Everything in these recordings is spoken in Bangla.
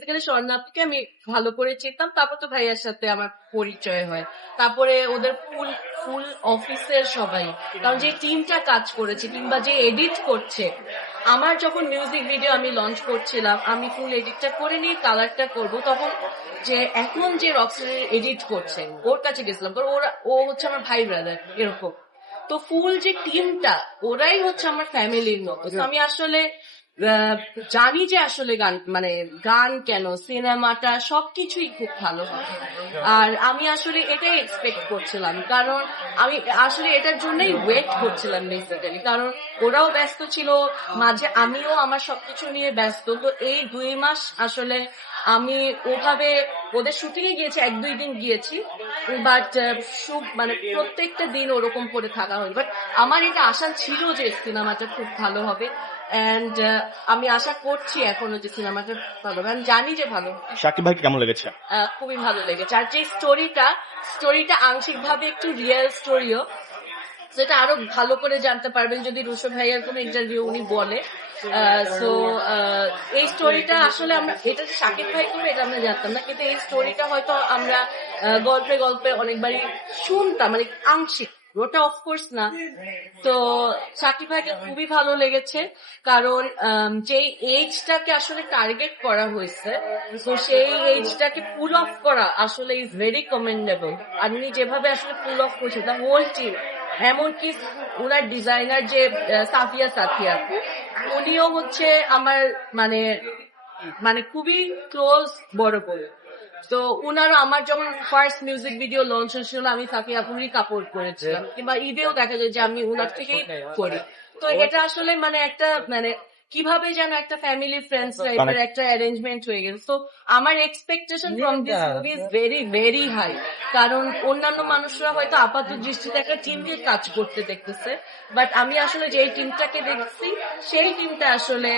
বেসিক্যালি স্বর্ণাপকে আমি ভালো করে চিনতাম, তারপর তো ভাইয়ার সাথে আমার পরিচয় হয়। তারপরে ওদের ফুল ফুল অফিসের সবাই, কারণ যে টিমটা কাজ করেছে কিংবা যে এডিট করছে, আমার যখন মিউজিক ভিডিও আমি লঞ্চ করছিলাম, আমি ফুল এডিটটা করে নিয়ে কালারটা করব, তখন যে এখন যে রক্সটার এডিট করছে ওর কাছে গেছিলাম, কারণ ও হচ্ছে আমার ভাই ব্রাদার এরকম। তো ফুল যে টিমটা ওরাই হচ্ছে আমার ফ্যামিলির মতো। তো আমি আসলে জানি যে আসলে গান মানে গান কেন সিনেমাটা সবকিছুই খুব ভালো হবে। আর আমি আসলে এটাই এক্সপেক্ট করছিলাম, কারণ আমি আসলে এটার জন্যই ওয়েট করছিলাম বেসিক্যালি, কারণ ওরাও ব্যস্ত ছিল, মাঝে আমিও আমার সবকিছু নিয়ে ব্যস্ত। তো এই 2 মাস আসলে আমি ওভাবে ওদের শুটিং এ গিয়েছি, 1-2 দিন গিয়েছি, বাট মানে প্রত্যেকটা দিন ওরকম করে থাকা হয়। বাট আমার এটা আশা ছিল যে সিনেমাটা খুব ভালো হবে, এন্ড আমি আশা করছি এখনো যে সিনেমাটা ভালো হবে, আমি জানি যে ভালো হবে। শাকিব ভাইকে কেমন লেগেছে? খুবই ভালো লেগেছে। আর যে স্টোরিটা আংশিকভাবে একটু রিয়েল স্টোরিও, যেটা আরো ভালো করে জানতে পারবেন যদি রুশো ভাইয়ের কোনো ইন্টারভিউ উনি বলে। সো এই স্টোরিটা আসলে আমরা, এটা যে শাকিব ভাই করবে এটা আমরা জানতাম না, কিন্তু এই স্টোরিটা হয়তো আমরা গল্পে গল্পে অনেকবারই শুনতাম, মানে আংশিক, ওটা অফকোর্স না। তো শাকিব ভাইকে খুবই ভালো লেগেছে, কারণ যেই এইজটাকে আসলে টার্গেট করা হয়েছে, তো সেই এইজটাকে পুল অফ করা আসলে ইজ ভেরি কমেন্ডেবল। আপনি যেভাবে আসলে পুল অফ করছে দ্য হোল টিম, এমনকি ওনার ডিজাইনার যে সাফিয়া উনিও হচ্ছে আমার মানে মানে খুবই ক্লোজ বড় বড়। তো উনারও আমার যখন ফার্স্ট মিউজিক ভিডিও লঞ্চ হয়েছিল আমি সাফিয়া আপুরই কাপড় করেছিলাম, কিংবা ঈদেও দেখা যায় যে আমি উনার থেকেই করি। তো এটা আসলে মানে একটা মানে কিভাবে যেন একটা ফ্যামিলি ফ্রেন্ডস টাইপের একটা অ্যারেঞ্জমেন্ট হয়ে গেছে। তো আমার expectation from this movie is very very high, কারণ অন্যান্য মানুষরা হয়তো আপাত দৃষ্টিতে একটা টিম দিয়ে কাজ করতে দেখতেছে, বাট আমি আসলে যেই টিমটাকে দেখছি সেই টিমটা আসলে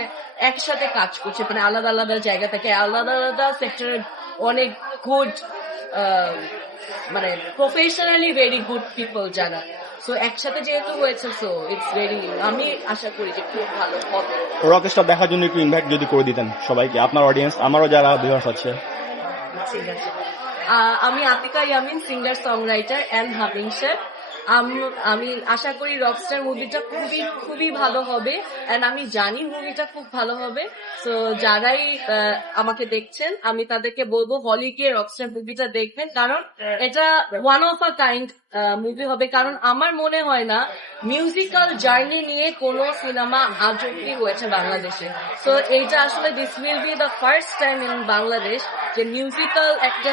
একসাথে কাজ করছে, মানে আলাদা আলাদা জায়গা থেকে আলাদা আলাদা সেক্টরের অনেক গুড মানে প্রফেশনালি ভেরি গুড পিপল যারা। সো একসাথে যেহেতু হয়েছে, সো ইটস ভেরি, আমি আশা করি যে খুব ভালো হবে। রকেস্টার দেখার জন্য একটু ইনভাইট যদি করে দিতেন সবাইকে, আপনার অডিয়েন্স, আমারও যারা ভিউয়ার্স আছে। ঠিক আছে। আমি Atika Yamin, singer songwriter and হাবিং শেফ। আমি আশা করি রকস্টার মুভিটা খুবই খুবই ভালো হবে, এন্ড আমি জানি মুভিটা খুব ভালো হবে। তো যারাই আমাকে দেখছেন আমি তাদেরকে বলবো হলে গিয়ে রকস্টার মুভিটা দেখবেন, কারণ এটা one of a kind movie হবে। কারণ আমার মনে হয় না মিউজিক্যাল জার্নি নিয়ে কোনো সিনেমা আজ অব্দি হয়েছে বাংলাদেশে। তো এইটা আসলে this will be the first time in Bangladesh যে মিউজিক্যাল একটা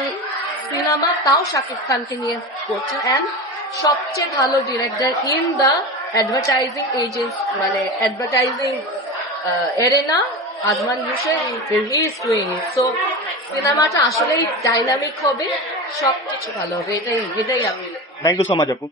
সিনেমা, তাও শাকিব খানকে নিয়ে করছে, অ্যান্ড সবচেয়ে ভালো director in the advertising agent, মানে advertising arena, Azman Hossain is doing it. So সিনেমাটা আসলেই ডাইনামিক হবে, সবকিছু ভালো হবে, এটাই আমি। থ্যাংক ইউ সো মাচ আপু।